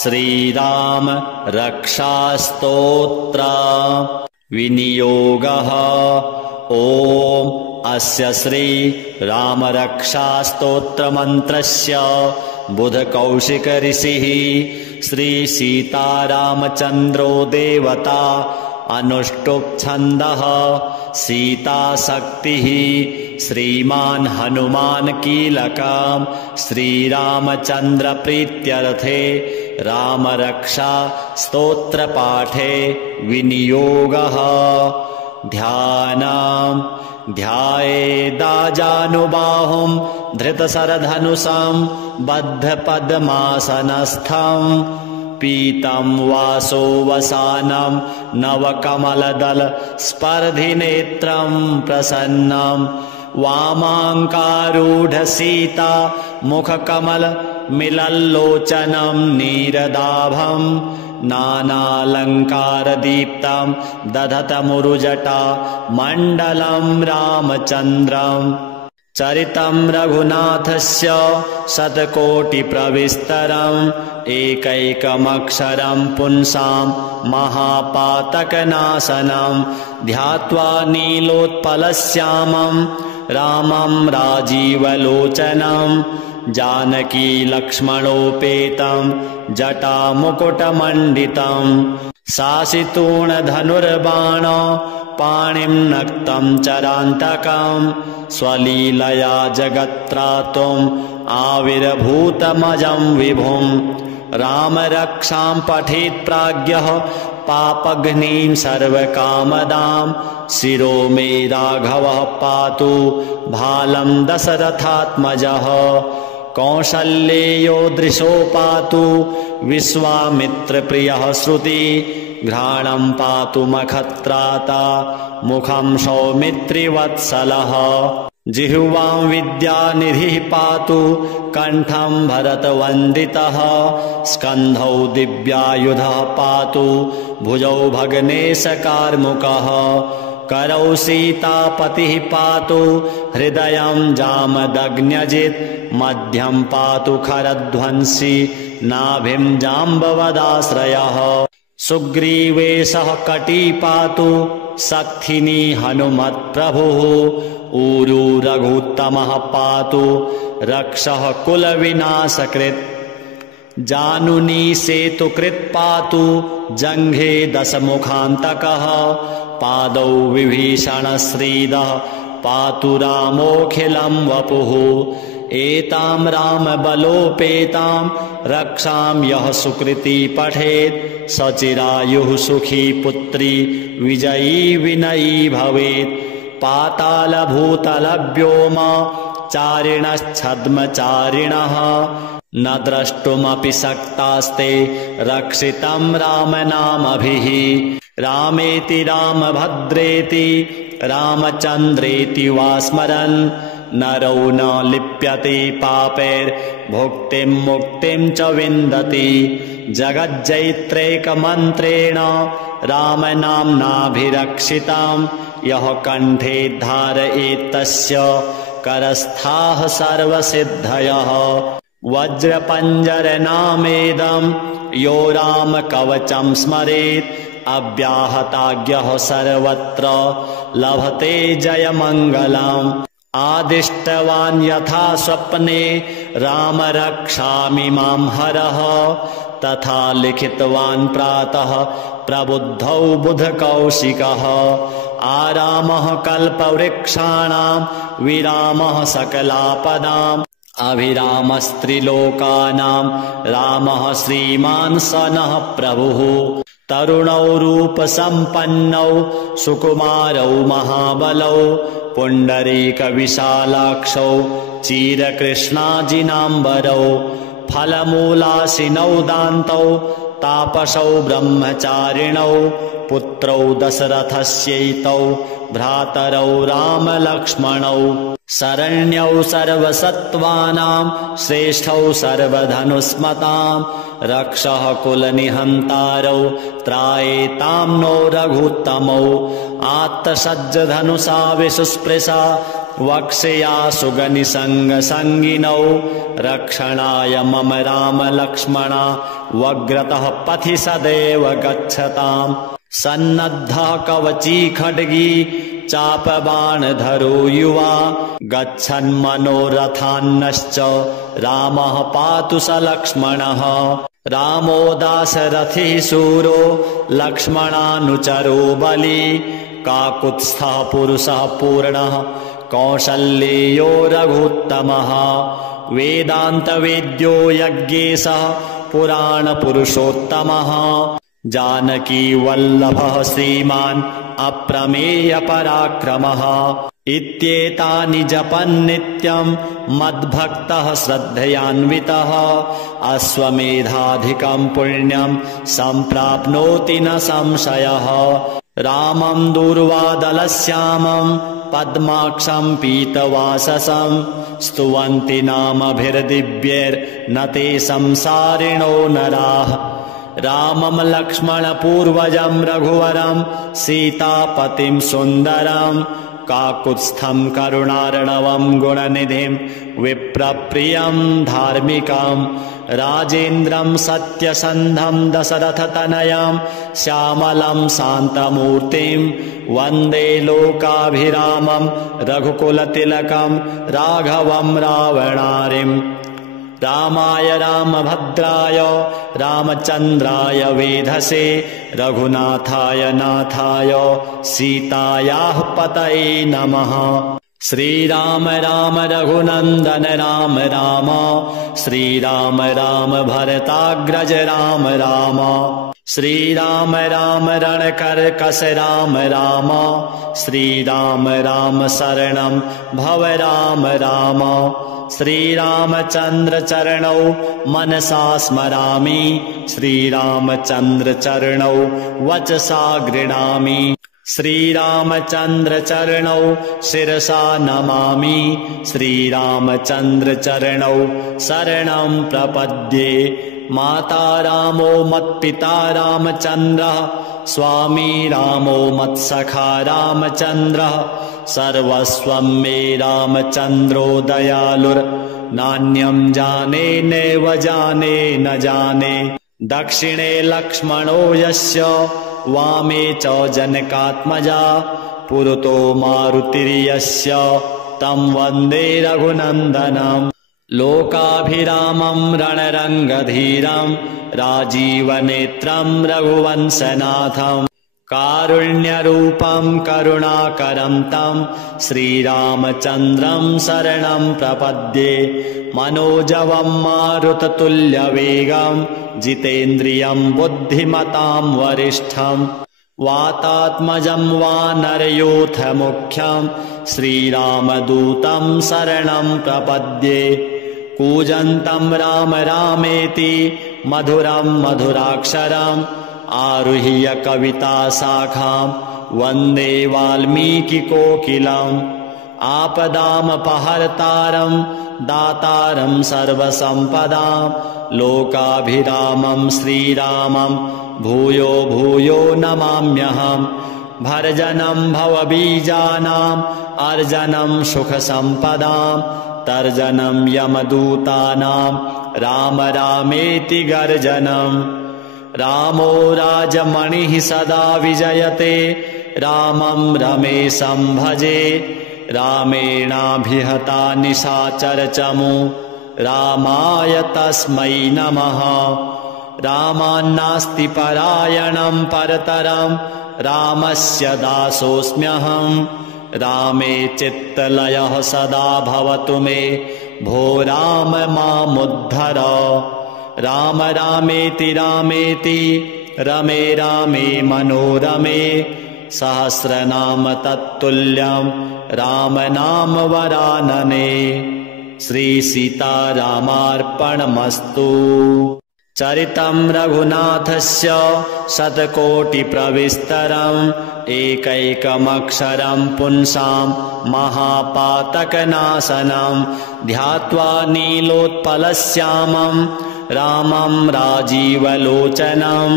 श्रीराम रक्षास्तोत्र विनियोगः। ॐ अस्य श्री राम रक्षास्तोत्रमन्त्रस्य बुधकौशिक ऋषिः श्री सीतारामचन्द्रो देवता अनुष्टुप् छन्दः सीताशक्तिः श्रीमान् हनुमान् कीलकम् श्रीरामचन्द्र प्रीत्यर्थे रामरक्षा स्तोत्रपाठे विनियोगः। ध्यानम् ध्यायेदाजानुबाहुं धृतशरधनुषं बद्धपद्मासनस्थम् पीतं वासो वसानं नवकमलदल स्पर्धिनेत्रं प्रसन्नं वामाङ्कारूढ सीता मुखकमल मिलल्लोचनं नीरदाभं नानालङ्कारदीप्तं दधतमुरुजटा मण्डलं रामचन्द्रम् चरितं रघुनाथस्य शतकोटिप्रविस्तरम् एकैकमक्षरं पुंसां महापातकनाशनं ध्यात्वा नीलोत्पलश्यामं रामं राजीवलोचनं जानकी लक्ष्मणोपेतं जटामुकुटमण्डितं शासितूणधनुर्बाण पाणिं नक्तं चरान्तकं स्वलीलया जगत्त्रातुम् आविर्भूतमजं विभुं रामरक्षां पठेत् प्राज्ञः पापघ्नीं सर्वकामदां शिरो मे राघवः पातु भालं दशरथात्मजः कौसल्येयो दृशो पातु विश्वामित्रप्रियः श्रुति घ्राणं पातु मखत्राता मुखं सौमित्रिवत्सलः जिह्वां विद्यानिधिः पातु कण्ठं भरतवन्दितः स्कन्धौ दिव्यायुधः पातु भुजौ भग्नेशकार्मुकः करौ सीतापतिः पातु हृदयं जामदग्न्यजित् मध्यं पातु खरध्वंसी नाभिं जाम्बवदाश्रयः सुग्रीवेशः कटी पातु सक्थिनी हनुमत्प्रभुः ऊरू रघुत्तमः पातु रक्षः कुलविनाशकृत् जानुनी सेतुकृत् पातु जङ्घे दशमुखान्तकः पादौ विभीषणश्रीदः पातु रामोऽखिलं वपुः एतां रामबलोपेतां रक्षां यः सुकृती पठेत् सचिरायुः सुखी पुत्री विजयी विनयी भवेत् पातालभूतलव्योम चारिणश्छद्मचारिणः न द्रष्टुमपि शक्तास्ते रक्षितं रामनामभिः रामेति रामभद्रेति रामचन्द्रेति वा स्मरन् नरो न लिप्यते पापैर्भुक्तिं मुक्तिं च विन्दति जगज्जैत्रैकमन्त्रेण रामनाम्नाभिरक्षितं यः कण्ठे धारयेत् तस्य करस्थाः सर्वसिद्धयः वज्रपञ्जरनामेदं यो रामकवचं स्मरेत् अव्याहताज्ञः सर्वत्र लभते जयमङ्गलम् आदिष्टवान् यथा स्वप्ने राम रक्षामि हरः तथा लिखितवान् प्रातः प्रबुद्धौ बुधकौशिकः आरामः कल्पवृक्षाणां विरामः सकलापदाम् अभिरामस्त्रिलोकानां रामः श्रीमान् स नः प्रभुः तरुणौ रूपसम्पन्नौ सुकुमारौ महाबलौ पुण्डरीकविशालाक्षौ चीरकृष्णाजिनाम्बरौ फलमूलाशिनौ दान्तौ तापसौ ब्रह्मचारिणौ पुत्रौ दशरथस्यैतौ भ्रातरौ रामलक्ष्मणौ शरण्यौ सर्वसत्त्वानां श्रेष्ठौ सर्वधनुष्मतां रक्षः कुलनिहन्तारौ त्रायेतां नो रघुत्तमौ आत्तसज्जधनुषा विशुस्पृशा वक्ष्या सुगनिसङ्गसङ्गिनौ रक्षणाय मम राम लक्ष्मणा वग्रतः पथि सदैव गच्छताम् सन्नद्धः कवची खड्गी चापबाणधरो युवा गच्छन् मनोरथान्नश्च रामः पातु स लक्ष्मणः रामो दाशरथिः शूरो लक्ष्मणानुचरो बली काकुत्स्थः पुरुषः पूर्णः कौशल्येयो रघुत्तमः वेदान्तवेद्यो यज्ञेशः पुराणपुरुषोत्तमः जानकी वल्लभः श्रीमान् अप्रमेयपराक्रमः इत्येतानि जपन् नित्यं मद्भक्तः श्रद्धयान्वितः अश्वमेधाधिकं पुण्यं सम्प्राप्नोति न संशयः रामं दूर्वादलश्यामं पद्माक्षं पीतवाससं स्तुवन्ति नामभिर्दिव्यैर्न ते संसारिणो नराः रामं लक्ष्मणपूर्वजं रघुवरं सीतापतिं सुन्दरं काकुत्स्थं करुणार्णवं गुणनिधिं विप्रप्रियं धार्मिकं राजेन्द्रं सत्यसन्धं दशरथतनयं श्यामलं शान्तमूर्तिं वन्दे लोकाभिरामं रघुकुलतिलकं राघवं रावणारिम् रामाय रामभद्राय रामचन्द्राय वेधसे रघुनाथाय नाथाय सीतायाः पतये नमः श्रीराम राम रघुनन्दन राम राम श्रीराम राम भरताग्रज राम राम श्रीराम राम रणकर्कश राम राम श्रीराम राम शरणं भव राम राम श्रीरामचन्द्र चरणौ मनसा स्मरामि श्रीरामचन्द्र चरणौ वचसा गृह्णामि श्रीरामचन्द्र चरणौ शिरसा नमामि श्रीरामचन्द्र चरणौ शरणं प्रपद्ये माता रामो मत्पिता रामचन्द्रः स्वामी रामो मत्सखा रामचन्द्रः सर्वस्वं मे रामचन्द्रो दयालुर्नान्यं जाने नैव जाने न जाने दक्षिणे लक्ष्मणो यस्य वामे च जनकात्मजा पुरतो मारुतिर्यस्य तं वन्दे रघुनन्दनम् लोकाभिरामं रणरङ्गधीरं राजीवनेत्रं रघुवंशनाथं कारुण्यरूपं करुणाकरं तं श्रीरामचन्द्रं शरणं प्रपद्ये मनोजवं मारुततुल्यवेगं जितेन्द्रियं बुद्धिमतां वरिष्ठं वातात्मजं वानरयोथमुख्यं श्रीरामदूतं शरणं प्रपद्ये कूजन्तं राम रामेति मधुरं मधुराक्षरम् आरुह्य कविताशाखां वन्दे वाल्मीकिकोकिलम् आपदामपहर्तारं दातारं सर्वसम्पदां लोकाभिरामं श्रीरामं भूयो भूयो नमाम्यहम् भर्जनं भवबीजानाम् अर्जनं सुखसम्पदां तर्जनं यमदूतानां राम रामेति गर्जनम् रामो राजमणिः सदा विजयते रामं रमेशं भजे रामेणाभिहता निशाचरचमु रामाय तस्मै नमः रामान्नास्ति परायणं परतरं रामस्य दासोऽस्म्यहं रामे चित्तलयः सदा भवतु मे भो राम मामुद्धर राम रामेति रामेति रमे रामे मनोरमे सहस्रनाम तत्तुल्यं राम नाम वरानने श्रीसीतारामार्पणमस्तु चरितं रघुनाथस्य शतकोटिप्रविस्तरम् एकैकमक्षरं पुंसां महापातकनाशनं ध्यात्वा नीलोत्पलश्यामं रामं राजीवलोचनं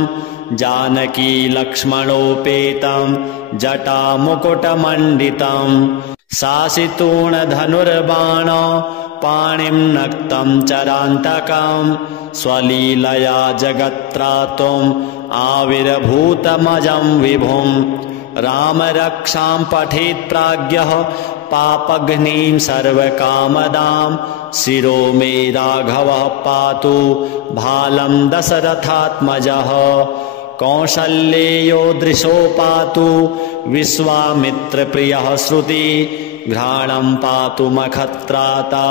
जानकी लक्ष्मणोपेतं जटामुकुटमण्डितं शासितूणधनुर्बाण पाणिं नक्तं चरान्तकं स्वलीलया जगत्त्रातुम् आविर्भूतमजं विभुं रामरक्षां पठेत् प्राज्ञः पापघ्नीं सर्वकामदां शिरो मे राघवः पातु भालं दशरथात्मजः कौसल्येयो दृशो पातु विश्वामित्रप्रियः श्रुति घ्राणं पातु मखत्राता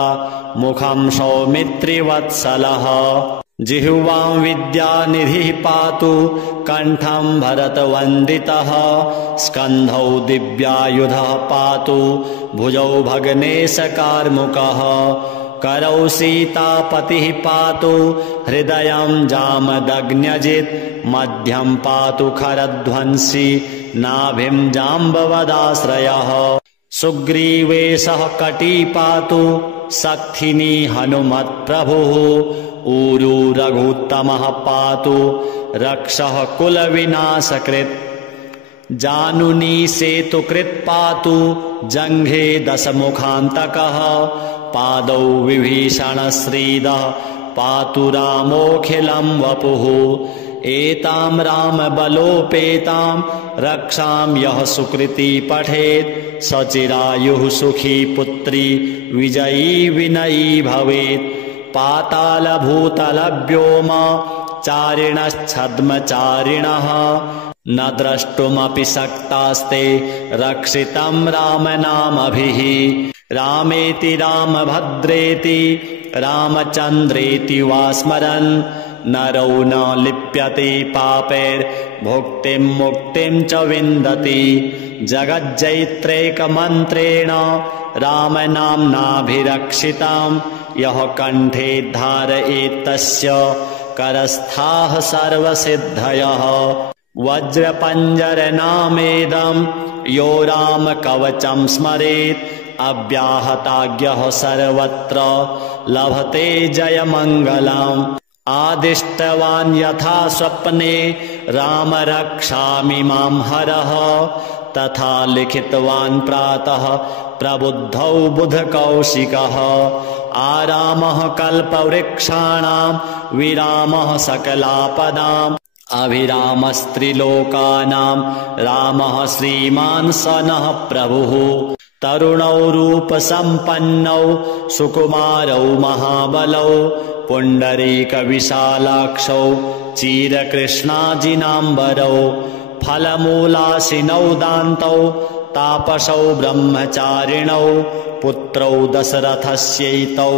मुखं सौमित्रिवत्सलः जिह्वां विद्यानिधिः पातु कण्ठं भरतवन्दितः स्कन्धौ दिव्यायुधः पातु भुजौ भग्नेशकार्मुकः करौ सीतापतिः पातु हृदयं जामदग्न्यजित् मध्यं पातु खरध्वंसी नाभिं जाम्बवदाश्रयः सुग्रीवेशः कटी पातु सक्थिनी हनुमत्प्रभुः ऊरू रघुत्तमः पातु रक्षः कुलविनाशकृत् जानुनी सेतुकृत् पातु जङ्घे दशमुखान्तकः पादौ विभीषणश्रीदः पातु रामोऽखिलं वपुः एतां रामबलोपेतां रक्षां यः सुकृती पठेत् स चिरायुः सुखी पुत्री विजयी विनयी भवेत् पातालभूतलव्योम चारिणश्छद्मचारिणः न द्रष्टुमपि शक्तास्ते रक्षितं रामनामभिः रामेति रामभद्रेति रामचन्द्रेति वा स्मरन् नरो न लिप्यते पापैर्भुक्तिं मुक्तिं च विन्दति जगज्जैत्रैकमन्त्रेण रामनाम्नाभिरक्षितां यः कण्ठे धारयेत् तस्य करस्थाः सर्वसिद्धयः वज्रपञ्जरनामेदं यो रामकवचं स्मरेत् अव्याहताज्ञः सर्वत्र लभते जयमङ्गलम् आदिष्टवान् यथा स्वप्ने राम रक्षामि मां हरः तथा लिखितवान् प्रातः प्रबुद्धौ बुधकौशिकः आरामः कल्पवृक्षाणां विरामः सकलापदाम् अभिरामस्त्रिलोकानां रामः श्रीमान् स नः प्रभुः तरुणौ रूपसम्पन्नौ सुकुमारौ महाबलौ पुण्डरीकविशालाक्षौ चिरकृष्णाजिनाम्बरौ फलमूलाशिनौ दान्तौ तापसौ ब्रह्मचारिणौ पुत्रौ दशरथस्यैतौ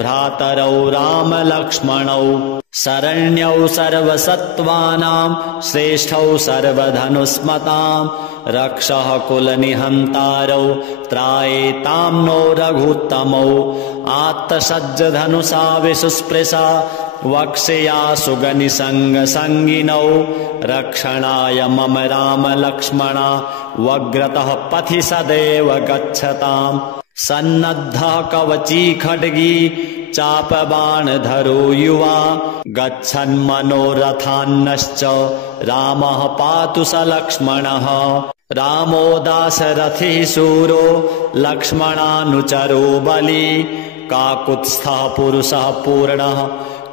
भ्रातरौ रामलक्ष्मणौ शरण्यौ सर्वसत्त्वानां श्रेष्ठौ सर्वधनुस्मतां रक्षः कुलनिहन्तारौ त्रायेतां नो रघुत्तमौ आत्तसज्जधनुषा विसुस्पृशा वक्ष्या सुगनिसङ्गसङ्गिनौ रक्षणाय मम रामलक्ष्मणा वग्रतः पथि सदैव गच्छताम् सन्नद्धः कवची खड्गी चापबाणधरो युवा गच्छन्मनोरथान्नश्च रामः पातु स लक्ष्मणः रामो दाशरथिः शूरो लक्ष्मणानुचरो बली काकुत्स्थः पुरुषः पूर्णः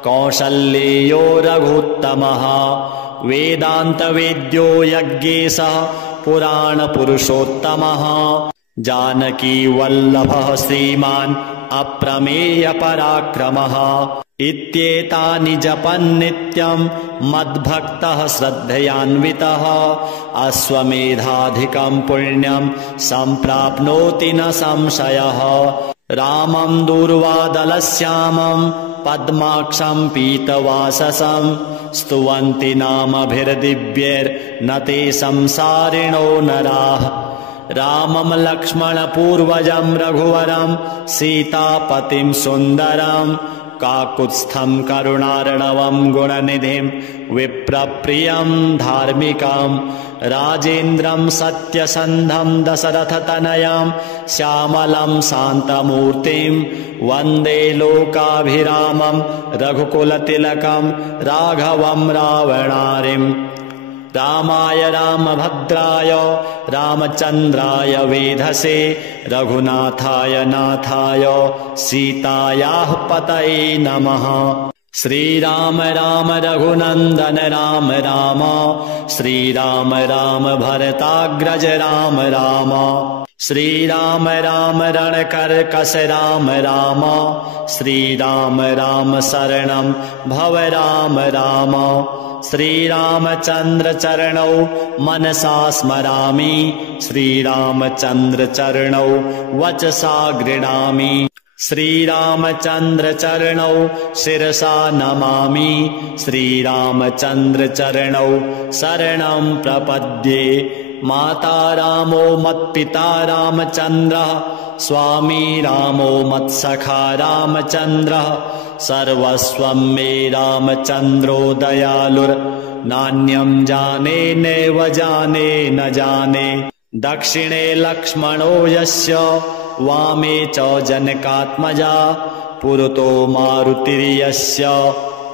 कौसल्येयो रघुत्तमः वेदान्तवेद्यो यज्ञेशः पुराणपुरुषोत्तमः जानकी वल्लभः श्रीमान् अप्रमेयपराक्रमः इत्येतानि जपन्नित्यं मद्भक्तः श्रद्धयान्वितः अश्वमेधाधिकं पुण्यं सम्प्राप्नोति न संशयः रामं दूर्वादलश्यामं पद्माक्षं पीतवाससं स्तुवन्ति नामभिर्दिव्यैर्न ते संसारिणो नराः रामं लक्ष्मणपूर्वजं रघुवरं सीतापतिं सुन्दरं काकुत्स्थं करुणार्णवं गुणनिधिं विप्रप्रियं धार्मिकं राजेन्द्रं सत्यसन्धं दशरथतनयं श्यामलं शान्तमूर्तिं वन्दे लोकाभिरामं रघुकुलतिलकं राघवं रावणारिं रामाय रामभद्राय रामचन्द्राय वेधसे रघुनाथाय नाथाय सीतायाः पतये नमः। श्रीराम राम रघुनन्दन राम राम श्रीराम राम भरताग्रज राम राम श्रीराम राम रणकर्कश राम राम श्रीराम राम शरणं भव राम राम। श्रीरामचन्द्र चरणौ मनसा स्मरामि श्रीरामचन्द्र चरणौ वचसा गृह्णामि श्रीरामचन्द्र चरणौ शिरसा नमामि श्रीरामचन्द्र चरणौ शरणं प्रपद्ये। माता रामो मत्पिता रामचन्द्रः स्वामी रामो मत्सखा रामचन्द्रः सर्वस्वं मे रामचन्द्रो दयालुर्नान्यं जाने नैव जाने न जाने। दक्षिणे लक्ष्मणो यस्य वामे च जनकात्मजा पुरतो मारुतिर्यस्य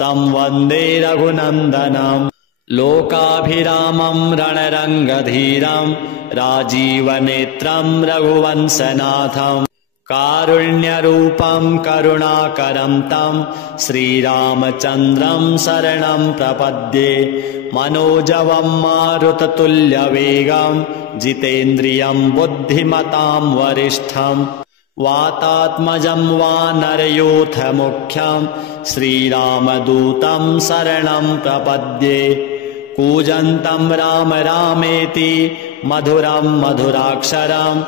तं वन्दे रघुनन्दनम्। लोकाभिरामं रणरङ्गधीरं राजीवनेत्रं रघुवंशनाथं कारुण्यरूपं करुणाकरं तं श्रीरामचन्द्रं शरणं प्रपद्ये। मनोजवं मारुततुल्यवेगं जितेन्द्रियं बुद्धिमतां वरिष्ठं वातात्मजं वानरयूथमुख्यं श्रीरामदूतं शरणं प्रपद्ये। कूजन्तं राम रामेति मधुरं मधुराक्षरम्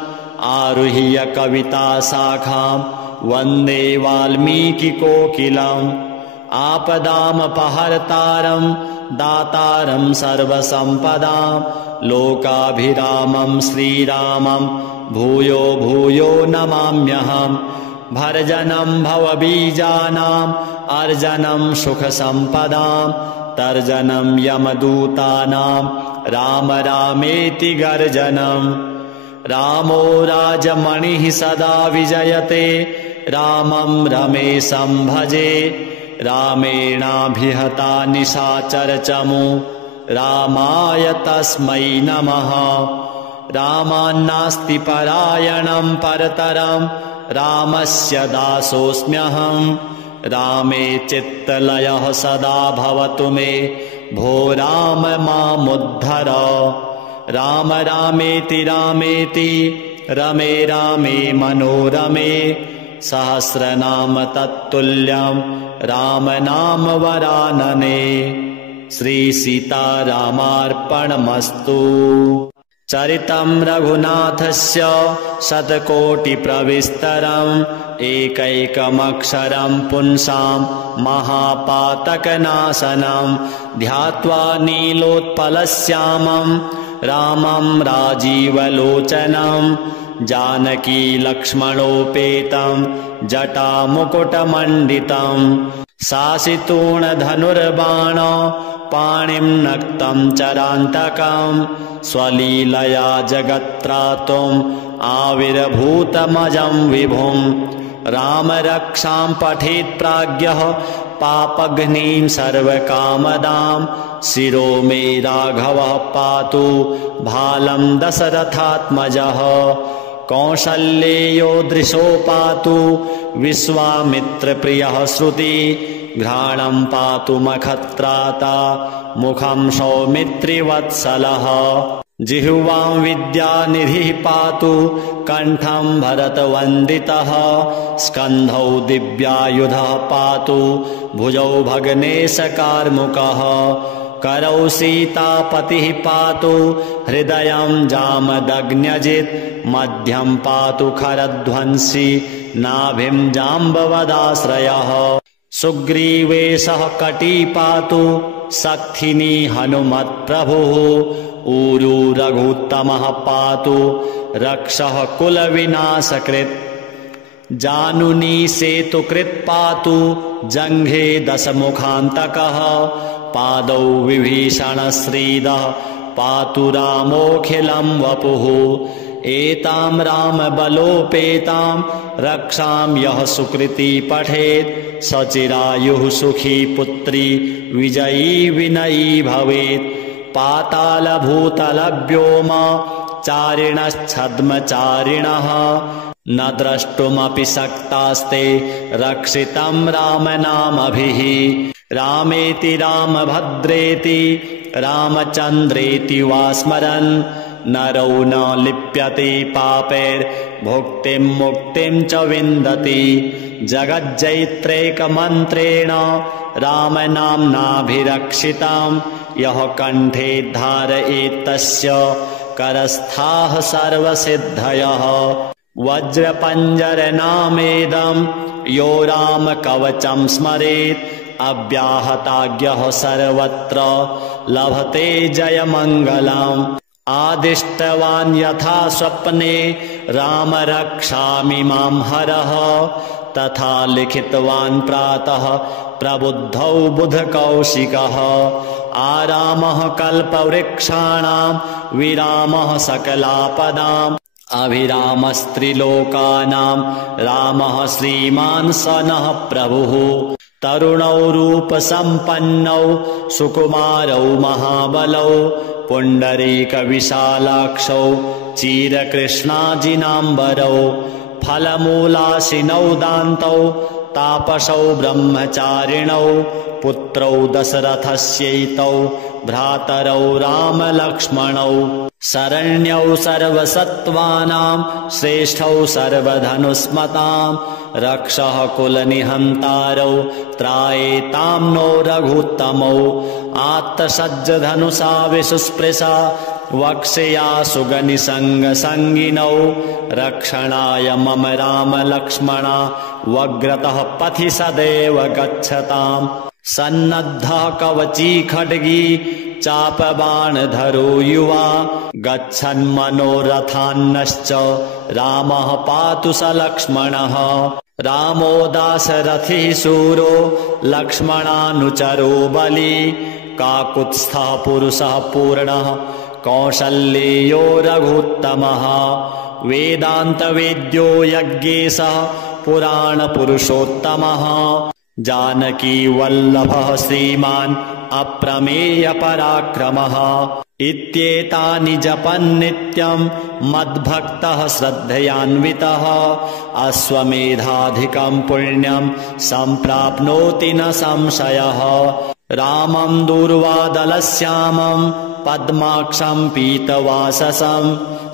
आरुह्य कविताशाखां वन्दे वाल्मीकिकोकिलम्। आपदामपहर्तारं दातारं सर्वसम्पदां लोकाभिरामं श्रीरामं भूयो भूयो नमाम्यहम्। भर्जनं भवबीजानाम् अर्जनं सुखसम्पदां तर्जनं यमदूतानां राम रामेति गर्जनम्। रामो राजमणिः सदा विजयते रामं रमेशं भजे रामेणाभिहता निशाचरचमू रामाय तस्मै नमः। रामान्नास्ति परायणं परतरं रामस्य दासोऽस्म्यहम्। रामे चित्तलयः सदा भवतु मे भो राम मामुद्धर। राम रामेति रामेति रमे रामे मनोरमे सहस्रनाम तत्तुल्यं राम नाम वरानने। श्रीसीतारामार्पणमस्तु। चरितं रघुनाथस्य शतकोटिप्रविस्तरम् एकैकमक्षरं पुंसां महापातकनाशनं ध्यात्वा नीलोत्पलश्यामं रामं राजीवलोचनं जानकी लक्ष्मणोपेतं जटामुकुटमण्डितं शासितूणधनुर्बाण पाणिं नक्तं चरान्तकं स्वलीलया जगत्त्रातुम् आविर्भूतमजं विभुं। राम रक्षां पठेत् प्राज्ञः पापघ्नीं सर्वकामदां शिरो मे राघवः पातु भालं दशरथात्मजः। कौसल्येयो दृशो पातु विश्वामित्रप्रियः श्रुति घ्राणं पातु मखत्राता मुखं सौमित्रिवत्सलः। जिह्वां विद्यानिधिः पातु कण्ठं भरतवन्दितः स्कन्धौ दिव्यायुधः पातु भुजौ भग्नेशकार्मुकः। करौ सीतापतिः पातु हृदयं जामदग्न्यजित् मध्यं पातु खरध्वंसी नाभिं जाम्बवदाश्रयः। सुग्रीवेशः कटी पातु सक्थिनी हनुमत्प्रभुः ऊरू रघुत्तमः पातु रक्षः कुलविनाशकृत्। जानुनी सेतुकृत् पातु जङ्घे दशमुखान्तकः पादौ विभीषणश्रीदः पातु रामोऽखिलं वपुः। एतां रामबलोपेतां रक्षां यः सुकृती पठेत् स चिरायुः सुखी पुत्री विजयी विनयी भवेत्। पातालभूतलव्योम चारिणश्छद्मचारिणः न द्रष्टुमपि शक्तास्ते रक्षितं रामनामभिः रामेति रामभद्रेति रामचन्द्रेति वा स्मरन् नरो न लिप्यते पापैर्भुक्तिं मुक्तिं च विन्दति जगज्जैत्रैकमन्त्रेण रामनाम्नाभिरक्षितं यः कण्ठे धारयेत् तस्य करस्थाः सर्वसिद्धयः वज्रपञ्जरनामेदं यो रामकवचं स्मरेत् अव्याहताज्ञः सर्वत्र लभते जयमङ्गलम् आदिष्टवान् यथा स्वप्ने राम रक्षामि मां हरः तथा लिखितवान् प्रातः प्रबुद्धौ बुधकौशिकः आरामः कल्पवृक्षाणां विरामः सकलापदाम् अभिरामस्त्रिलोकानां रामः श्रीमान् स नः प्रभुः तरुणौ रूपसम्पन्नौ सुकुमारौ महाबलौ पुण्डरीकविशालाक्षौ चीरकृष्णाजिनाम्बरौ फलमूलाशिनौ दान्तौ तापसौ ब्रह्मचारिणौ पुत्रौ दशरथस्यैतौ भ्रातरौ रामलक्ष्मणौ शरण्यौ सर्वसत्त्वानां श्रेष्ठौ सर्वधनुस्मतां रक्षः कुलनिहन्तारौ त्रायेतां नो रघुत्तमौ आत्तसज्जधनुषा विसुस्पृशा वक्ष्या सुगनिसङ्गसङ्गिनौ रक्षणाय मम रामलक्ष्मणा वग्रतः पथि सदैव गच्छताम् सन्नद्धः कवची खड्गी चापबाणधरो युवा गच्छन्मनोरथान्नश्च रामः पातु स लक्ष्मणः रामो दाशरथिः शूरो लक्ष्मणानुचरो बली काकुत्स्थः पुरुषः पूर्णः कौसल्येयो रघुत्तमः वेदान्तवेद्यो यज्ञेशः पुराणपुरुषोत्तमः जानकी वल्लभः श्रीमान् अप्रमेयपराक्रमः इत्येतानि जपन्नित्यं मद्भक्तः श्रद्धयान्वितः अश्वमेधाधिकं पुण्यं सम्प्राप्नोति न संशयः रामं दूर्वादलश्यामं पद्माक्षं पीतवाससं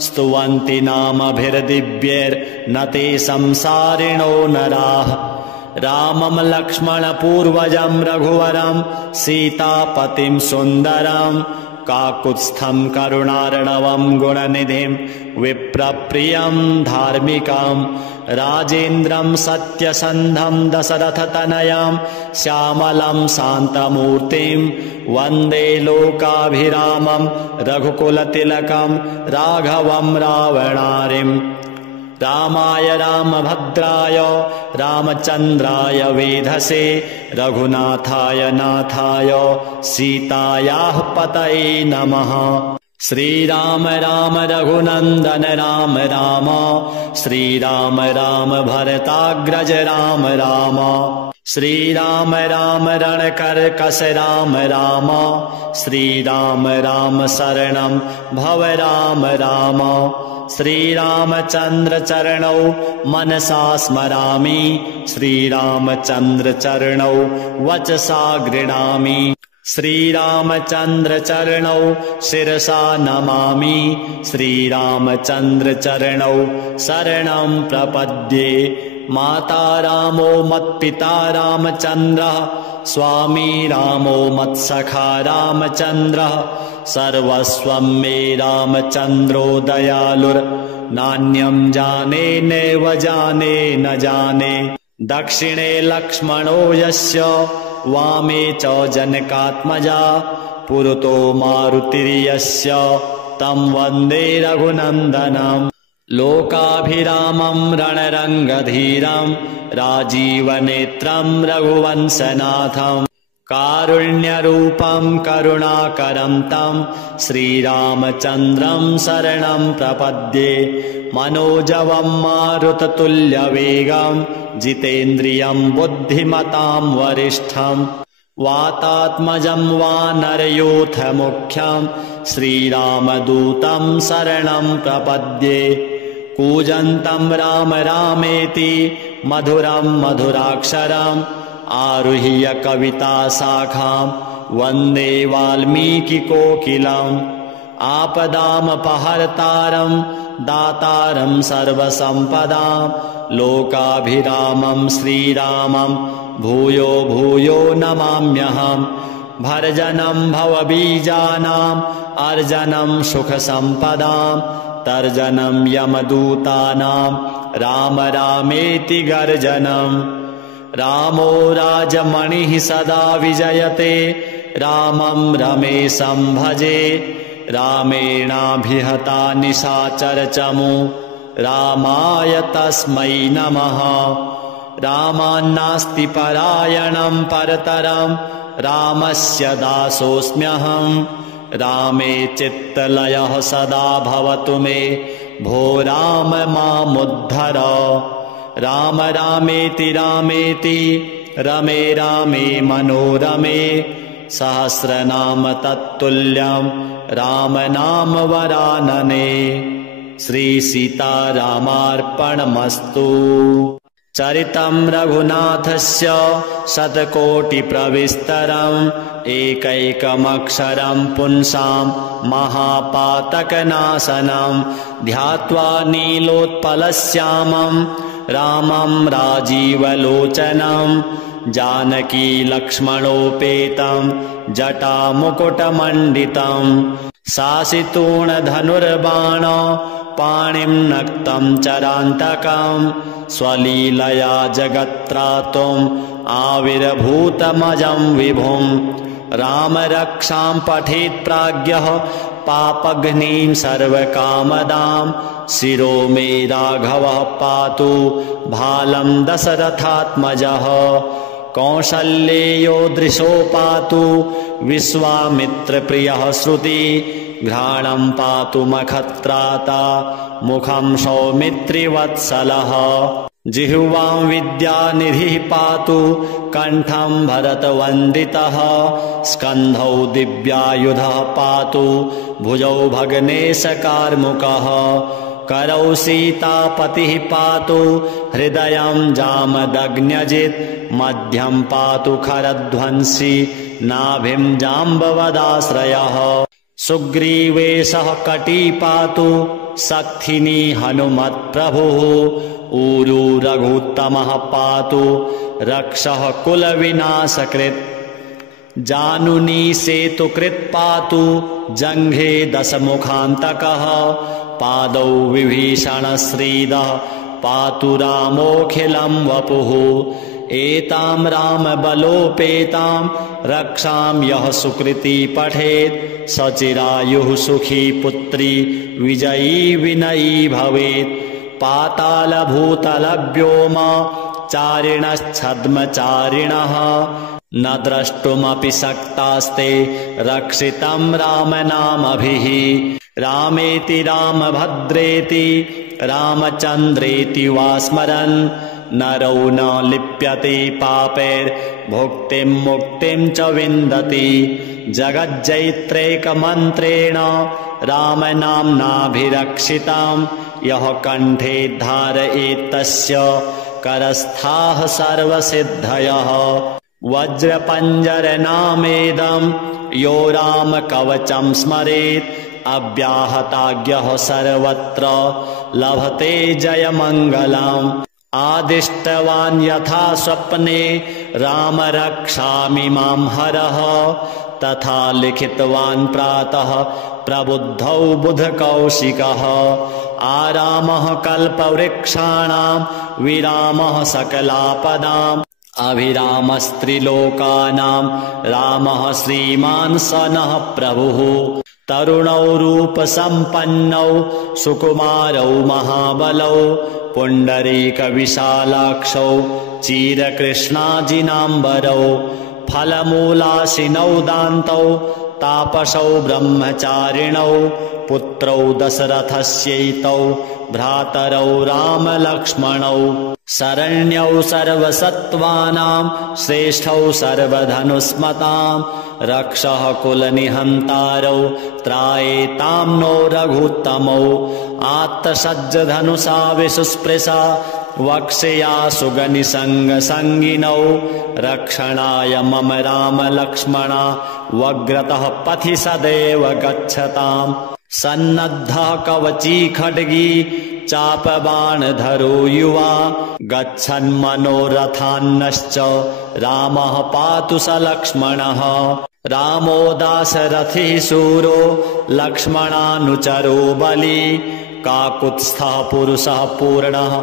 स्तुवन्ति नामभिर्दिव्यैर्न ते संसारिणो नराः रामं लक्ष्मणपूर्वजं रघुवरं सीतापतिं सुन्दरं काकुत्स्थं करुणार्णवं गुणनिधिं विप्रप्रियं धार्मिकं राजेन्द्रं सत्यसन्धं दशरथतनयं श्यामलं शान्तमूर्तिं वन्दे लोकाभिरामं रघुकुलतिलकं राघवं रावणारिम् रामाय रामभद्राय रामचन्द्राय वेधसे रघुनाथाय नाथाय सीतायाः पतये नमः श्रीराम राम रघुनन्दन राम राम श्रीराम राम भरताग्रज राम राम श्रीराम राम रणकर्कश राम राम श्रीराम राम शरणं भव राम राम श्रीरामचन्द्र चरणौ मनसा स्मरामि श्रीरामचन्द्र चरणौ वचसा गृह्णामि श्रीरामचन्द्र चरणौ शिरसा नमामि श्रीरामचन्द्र चरणौ शरणं प्रपद्ये माता रामो मत्पिता रामचन्द्रः स्वामी रामो मत्सखा रामचन्द्रः सर्वस्वं मे रामचन्द्रो दयालुर्नान्यं जाने नैव जाने न जाने दक्षिणे लक्ष्मणो यस्य वामे च जनकात्मजा पुरतो मारुतिर्यस्य तं वन्दे रघुनन्दनम् लोकाभिरामं रणरङ्गधीरं राजीवनेत्रं रघुवंशनाथं कारुण्यरूपं करुणाकरं तं श्रीरामचन्द्रं शरणं प्रपद्ये मनोजवं मारुततुल्यवेगं जितेन्द्रियं बुद्धिमतां वरिष्ठं वातात्मजं वानरयूथ मुख्यं श्रीरामदूतं शरणं प्रपद्ये। कूजन्तं राम रामेति मधुरं मधुराक्षरम् आरुह्य कविताशाखां वन्दे वाल्मीकिकोकिलम्। आपदामपहर्तारं दातारं सर्वसम्पदां लोकाभिरामं श्रीरामं भूयो भूयो नमाम्यहम्। भर्जनं भवबीजानाम् अर्जनं सुखसम्पदां तर्जनं यमदूतानां राम रामेति गर्जनम्। रामो राजमणिः सदा विजयते रामं रमेशं भजे। रामेणाभिहता निशाचरचमू रामाय तस्मै नमः। रामान्नास्ति परायणं परतरं रामस्य दासोऽस्म्यहम्। रामे चित्तलयः सदा भवतु मे भो राम मामुद्धर। राम रामेति रामेति रमे रामे मनोरमे सहस्रनाम तत्तुल्यं राम नाम वरानने। श्री सीतारामार्पणमस्तु। चरितं रघुनाथस्य शतकोटिप्रविस्तरम् एकैकमक्षरं पुंसां महापातकनाशनं ध्यात्वा नीलोत्पलश्यामं रामं राजीवलोचनं जानकी लक्ष्मणोपेतं जटामुकुटमण्डितं शासितूणधनुर्बाण पाणिं नक्तं चरान्तकं स्वलीलया जगत्त्रातुम् आविर्भूतमजं विभुं। राम रक्षां पठेत् प्राज्ञः पापघ्नीं सर्वकामदां शिरो मे राघवः पातु भालं दशरथात्मजः। कौसल्येयो दृशो पातु विश्वामित्रप्रियः श्रुति घ्राणं पातु मखत्राता मुखं सौमित्रिवत्सलः। जिह्वां विद्यानिधिः पातु कण्ठं भरतवन्दितः स्कन्धौ दिव्यायुधः पातु भुजौ भग्नेशकार्मुकः। करौ सीतापतिः पातु हृदयं जामदग्न्यजित् मध्यं पातु खरध्वंसी नाभिं जाम्बवदाश्रयः। सुग्रीवेशः कटी पातु सक्थिनी हनुमत्प्रभुः ऊरू रघुत्तमः पातु रक्षः कुलविनाशकृत्। जानुनी सेतुकृत् पातु जङ्घे दशमुखान्तकः पादौ विभीषणश्रीदः पातु रामोऽखिलं वपुः। एतां रामबलोपेतां रक्षां यः सुकृती पठेत् सचिरायुः सुखी पुत्री विजयी विनयी भवेत्। पातालभूतलव्योम चारिणश्छद्मचारिणः न द्रष्टुमपि शक्तास्ते रक्षितं रामनामभिः। रामेति रामभद्रेति रामचन्द्रेति वा स्मरन् नरो न लिप्यते पापैर्भुक्तिं मुक्तिं च विन्दति। जगज्जैत्रैकमन्त्रेण रामनाम्नाभिरक्षितं यः कण्ठे धारयेत् तस्य करस्थाः सर्वसिद्धयः। वज्रपञ्जरनामेदं यो रामकवचं स्मरेत् अव्याहताज्ञः सर्वत्र लभते जयमङ्गलम्। आदिष्टवान् यथा स्वप्ने राम रक्षामि मां हरः तथा लिखितवान् प्रातः प्रबुद्धौ बुधकौशिकः। आरामः कल्पवृक्षाणां विरामः सकलापदाम् अभिरामस्त्रिलोकानां रामः श्रीमान् स नः प्रभुः। तरुणौ रूपसम्पन्नौ सुकुमारौ महाबलौ पुण्डरीकविशालाक्षौ चीरकृष्णाजिनाम्बरौ फलमूलाशिनौ दान्तौ तापसौ ब्रह्मचारिणौ पुत्रौ दशरथस्यैतौ भ्रातरौ रामलक्ष्मणौ शरण्यौ सर्वसत्त्वानां श्रेष्ठौ सर्वधनुस्मतां रक्षः कुलनिहन्तारौ त्रायेतां नो रघुत्तमौ आत्तसज्जधनुषा विसुस्पृशा वक्ष्या सुगनिसङ्गसङ्गिनौ रक्षणाय मम रामलक्ष्मणा वग्रतः पथि सदैव गच्छताम् सन्नद्धः कवची खड्गी चापबाणधरो युवा गच्छन्मनोरथान्नश्च रामः पातु स लक्ष्मणः रामो दाशरथिः शूरो लक्ष्मणानुचरो बली काकुत्स्थः पुरुषः पूर्णः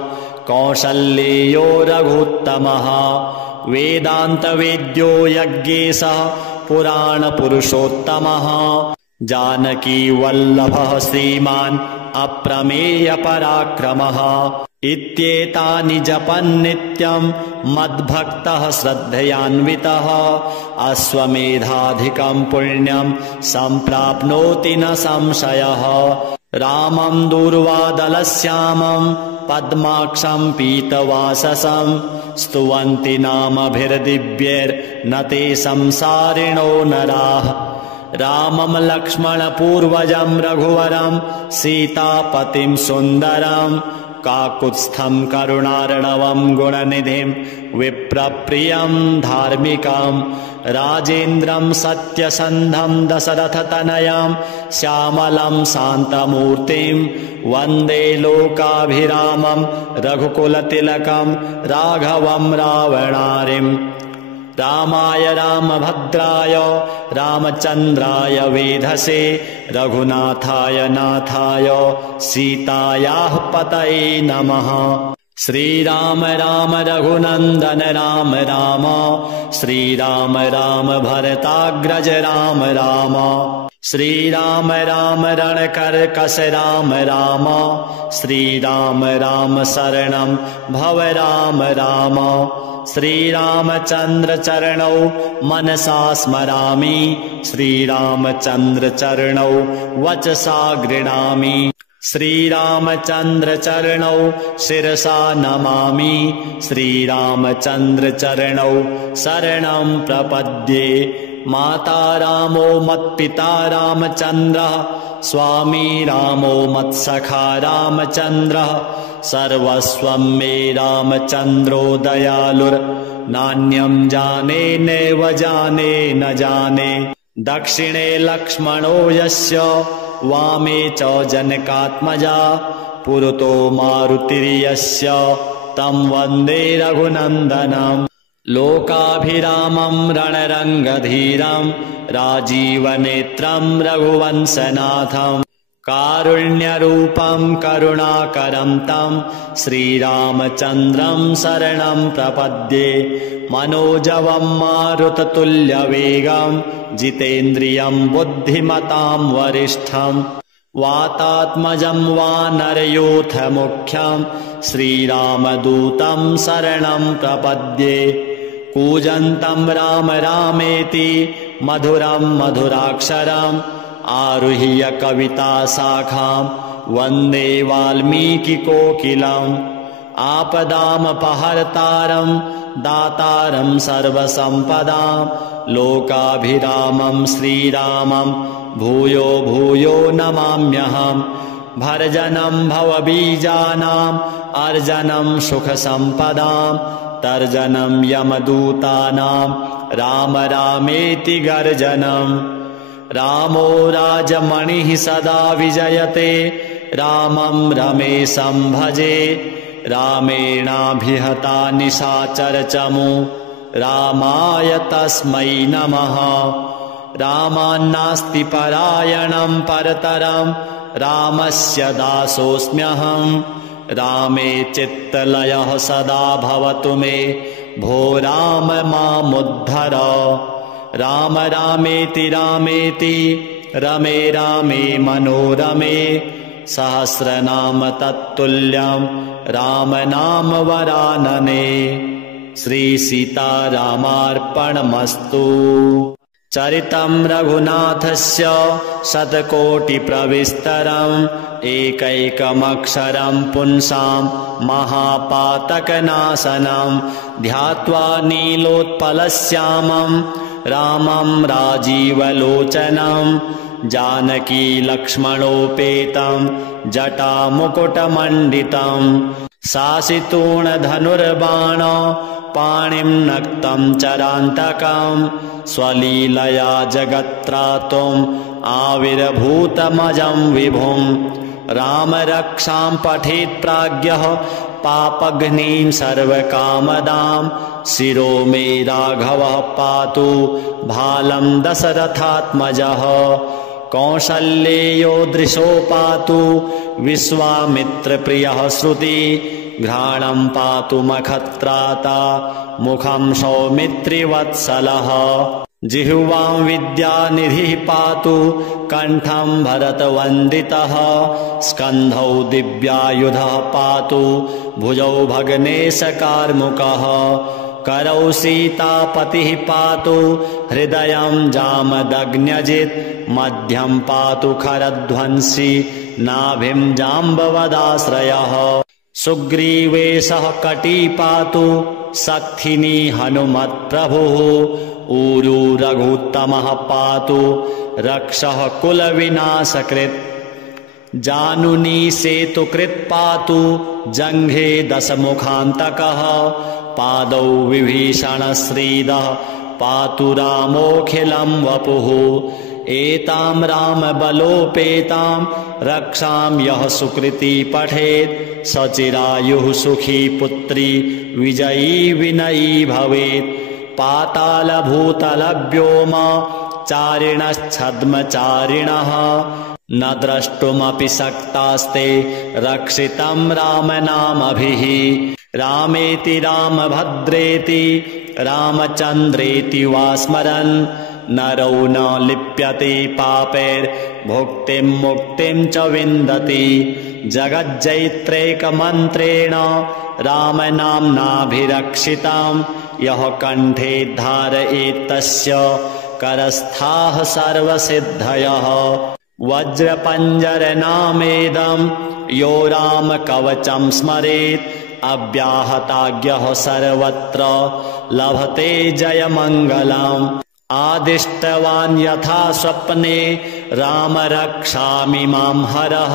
कौसल्येयो रघुत्तमः वेदान्तवेद्यो यज्ञेशः पुराणपुरुषोत्तमः जानकी वल्लभः श्रीमान् अप्रमेयपराक्रमः इत्येतानि जपन्नित्यं मद्भक्तः श्रद्धयान्वितः अश्वमेधाधिकं पुण्यं सम्प्राप्नोति न संशयः रामं दूर्वादलश्यामं पद्माक्षं पीतवाससं स्तुवन्ति नामभिर्दिव्यैर्न ते संसारिणो नराः रामं लक्ष्मणपूर्वजं रघुवरं सीतापतिं सुन्दरं काकुत्स्थं करुणार्णवं गुणनिधिं विप्रप्रियं धार्मिकं राजेन्द्रं सत्यसन्धं दशरथतनयं श्यामलं शान्तमूर्तिं वन्दे लोकाभिरामं रघुकुलतिलकं राघवं रावणारिम् रामाय रामभद्राय रामचन्द्राय वेधसे रघुनाथाय नाथाय सीतायाः पतये नमः श्रीराम राम रघुनन्दन राम राम श्रीराम राम भरताग्रज राम राम श्रीराम राम रणकर्कश राम राम श्रीराम राम शरणं भव राम राम श्रीरामचन्द्र चरणौ मनसा स्मरामि श्रीरामचन्द्र चरणौ वचसा गृह्णामि श्रीरामचन्द्र चरणौ शिरसा नमामि श्रीरामचन्द्र चरणौ शरणं प्रपद्ये माता रामो मत्पिता रामचन्द्रः स्वामी रामो मत्सखा रामचन्द्रः सर्वस्वं मे रामचन्द्रो दयालुर्नान्यं जाने नैव जाने न जाने दक्षिणे लक्ष्मणो यस्य वामे च जनकात्मजा पुरतो मारुतिर्यस्य तं वन्दे रघुनन्दनम् लोकाभिरामं रणरङ्गधीरं राजीवनेत्रं रघुवंशनाथं कारुण्यरूपं करुणाकरं तं श्रीरामचन्द्रं शरणं प्रपद्ये मनोजवं मारुततुल्यवेगं जितेन्द्रियं बुद्धिमतां वरिष्ठं वातात्मजं वानरयूथमुख्यं श्रीरामदूतं शरणं प्रपद्ये कूजन्तं राम रामेति मधुरं मधुराक्षरम् आरुह्य कविताशाखां वन्दे वाल्मीकिकोकिलम् आपदामपहर्तारं दातारं सर्वसम्पदां लोकाभिरामं श्रीरामं भूयो भूयो नमाम्यहम् भर्जनं भवबीजानाम् अर्जनं सुखसम्पदां तर्जनं यमदूतानां राम रामेति गर्जनम् रामो राजमणिः सदा विजयते रामं रमेशं भजे रामेणाभिहता निशाचरचमु रामाय तस्मै नमः रामान्नास्ति परायणं परतरं रामस्य दासोऽस्म्यहं रामे चित्तलयः सदा भवतु मे भो राम मामुद्धर राम रामेति रामेति रमे रामे मनोरमे सहस्रनाम तत्तुल्यं राम नाम वरानने श्री सीतारामार्पणमस्तु। चरितं रघुनाथस्य शतकोटिप्रविस्तरम् एकैकमक्षरं पुंसां महापातकनाशनं ध्यात्वा नीलोत्पलश्यामं रामं राजीवलोचनं जानकी लक्ष्मणोपेतं जटामुकुटमण्डितं शासितूणधनुर्बाण पाणिं नक्तं चरान्तकं स्वलीलया जगत्त्रातुम् आविर्भूतमजं विभुं राम रक्षां पठेत् प्राज्ञः पापघ्नीं सर्वकामदां शिरो मे राघवः पातु भालं दशरथात्मजः कौसल्येयो दृशो पातु विश्वामित्रप्रियः श्रुति घ्राणं पातु मखत्राता मुखं सौमित्रिवत्सलः जिह्वां विद्यानिधिः पातु कण्ठं भरतवन्दितः स्कन्धौ दिव्यायुधः पातु भुजौ भग्नेशकार्मुकः करौ सीतापतिः पातु हृदयं जामदग्न्यजित् मध्यं पातु खरध्वंसी नाभिं जाम्बवदाश्रयः सुग्रीवेशः कटी पातु सक्थिनी हनुमत्प्रभुः ऊरू रघुत्तमः पातु रक्षः कुलविनाशकृत् जानुनी सेतुकृत् पातु जङ्घे दशमुखान्तकः पादौ विभीषणश्रीदः पातु रामोऽखिलं वपुः एतां रामबलोपेतां रक्षां यः सुकृती पठेत् स चिरायुः सुखी पुत्री विजयी विनयी भवेत् पातालभूतलव्योम चारिणश्छद्मचारिणः न द्रष्टुमपि शक्तास्ते रक्षितं रामनामभिः रामेति रामभद्रेति रामचन्द्रेति वा स्मरन् नरो न लिप्यते पापैर्भुक्तिं मुक्तिं च विन्दति जगज्जैत्रैकमन्त्रेण रामनाम्नाभिरक्षितां यः कण्ठे धारयेत् तस्य करस्थाः सर्वसिद्धयः वज्रपञ्जरनामेदं यो रामकवचं स्मरेत् अव्याहताज्ञः सर्वत्र लभते जयमङ्गलम् आदिष्टवान् यथा स्वप्ने राम रक्षामि मां हरः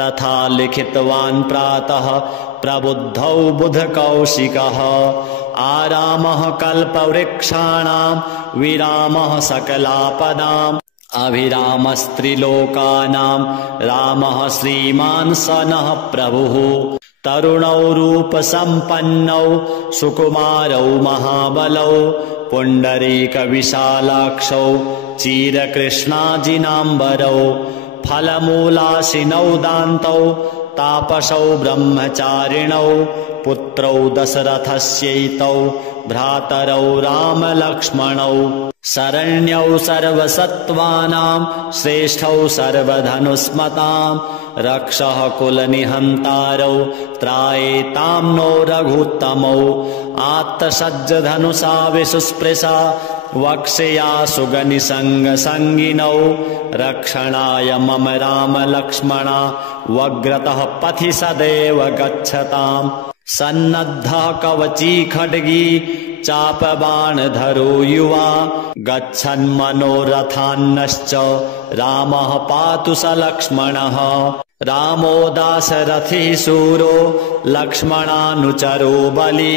तथा लिखितवान् प्रातः प्रबुद्धौ बुधकौशिकः आरामः कल्पवृक्षाणां विरामः सकलापदाम् अभिरामस्त्रिलोकानां रामः श्रीमान् स नः प्रभुः तरुणौ रूपसम्पन्नौ सुकुमारौ महाबलौ पुण्डरीकविशालाक्षौ चीरकृष्णाजिनाम्बरौ फलमूलाशिनौ दान्तौ तापसौ ब्रह्मचारिणौ पुत्रौ दशरथस्यैतौ भ्रातरौ रामलक्ष्मणौ शरण्यौ सर्वसत्त्वानां श्रेष्ठौ सर्वधनुस्मतां रक्षः कुलनिहन्तारौ त्रायेतां नो रघुत्तमौ आत्तसज्जधनुषा विसुस्पृशा वक्ष्या सुगनिसङ्गसङ्गिनौ रक्षणाय मम रामलक्ष्मणा वग्रतः पथि सदैव गच्छताम् सन्नद्धः कवची खड्गी चापबाणधरो युवा गच्छन्मनोरथान्नश्च रामः पातु स लक्ष्मणः रामो दाशरथिः शूरो लक्ष्मणानुचरो बली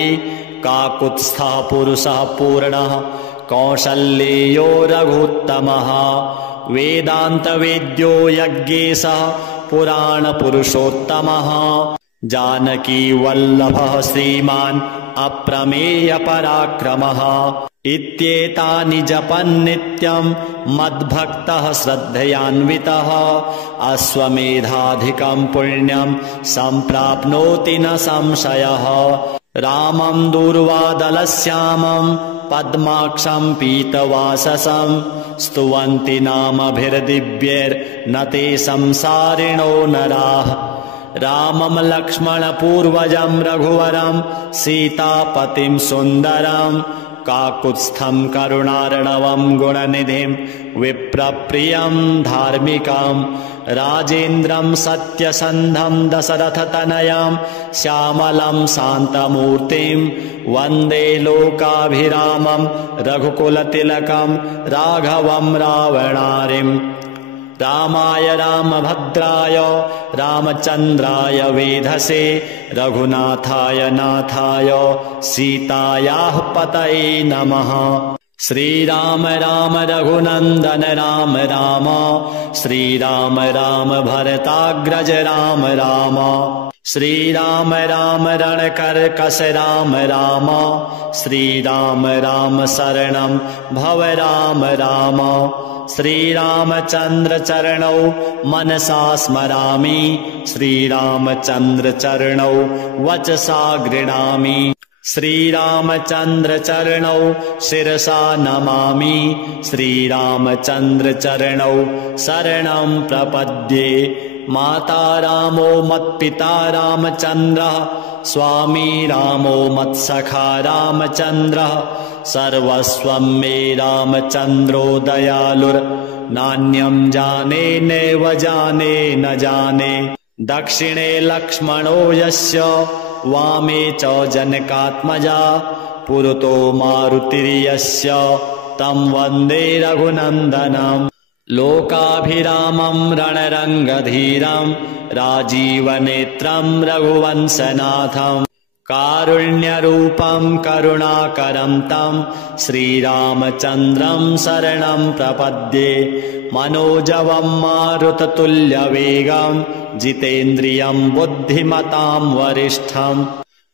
काकुत्स्थः पुरुषः पूर्णः कौसल्येयो रघुत्तमः वेदान्तवेद्यो यज्ञेशः पुराणपुरुषोत्तमः जानकी वल्लभः श्रीमान् अप्रमेयपराक्रमः इत्येतानि जपन्नित्यं मद्भक्तः श्रद्धयान्वितः अश्वमेधाधिकं पुण्यं सम्प्राप्नोति न संशयः रामं दूर्वादलश्यामं पद्माक्षं पीतवाससं स्तुवन्ति नामभिर्दिव्यैर्न ते संसारिणो नराः रामं लक्ष्मणपूर्वजं रघुवरं सीतापतिं सुन्दरं काकुत्स्थं करुणार्णवं गुणनिधिं विप्रप्रियं धार्मिकं राजेन्द्रं सत्यसन्धं दशरथतनयं श्यामलं शान्तमूर्तिं वन्दे लोकाभिरामं रघुकुलतिलकं राघवं रावणारिम् रामाय रामभद्राय रामचन्द्राय वेधसे रघुनाथाय नाथाय सीतायाः पतये नमः। श्रीराम राम रघुनन्दन राम राम श्रीराम राम भरताग्रज राम राम श्रीराम राम रणकर्कश राम राम श्रीराम राम शरणं भव राम राम श्रीरामचन्द्र चरणौ मनसा स्मरामि श्रीरामचन्द्र चरणौ वचसा गृह्णामि श्रीरामचन्द्र चरणौ शिरसा नमामि श्रीरामचन्द्र चरणौ शरणं प्रपद्ये। माता रामो मत्पिता रामचन्द्रः स्वामी रामो मत्सखा रामचन्द्रः सर्वस्वं मे रामचन्द्रो दयालुर्नान्यं जाने नैव जाने न जाने। दक्षिणे लक्ष्मणो यस्य वामे च जनकात्मजा पुरतो मारुतिर्यस्य तं वन्दे रघुनन्दनम्। लोकाभिरामं रणरङ्गधीरं राजीवनेत्रं रघुवंशनाथं कारुण्यरूपं करुणाकरं तं श्रीरामचन्द्रं शरणं प्रपद्ये। मनोजवं मारुततुल्यवेगं जितेन्द्रियं बुद्धिमतां वरिष्ठं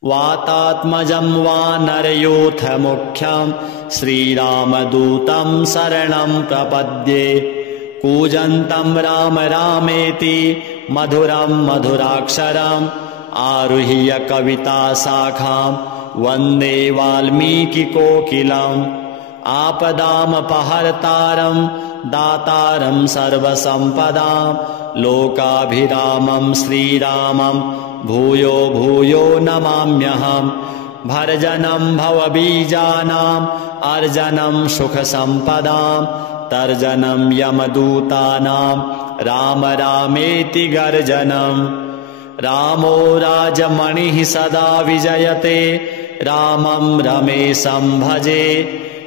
वातात्मजं वानरयूथमुख्यं श्रीरामदूतं शरणं प्रपद्ये। कूजन्तं राम रामेति मधुरं मधुराक्षरम् आरुह्य कविताशाखां वन्दे वाल्मीकिकोकिलम्। आपदामपहर्तारं दातारं सर्वसम्पदां लोकाभिरामं श्रीरामं भूयो भूयो नमाम्यहम्। भर्जनं भवबीजानाम् अर्जनं सुखसम्पदां तर्जनं यमदूतानां राम रामेति गर्जनम्। रामो राजमणिः सदा विजयते रामं रमेशं भजे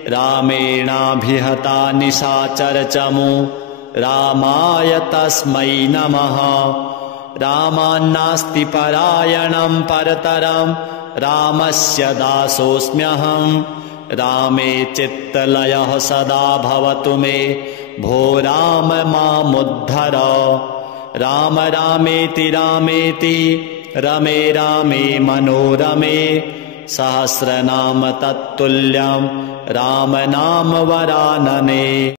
रामेणाभिहता निशाचरचमू रामाय तस्मै नमः। रामान्नास्ति परायणं परतरं रामस्य दासोऽस्म्यहं रामे चित्तलयः सदा भवतु मे भो राम मामुद्धर। राम रामेति रामेति रमे रामे मनोरमे सहस्रनाम तत्तुल्यं राम नाम वरानने।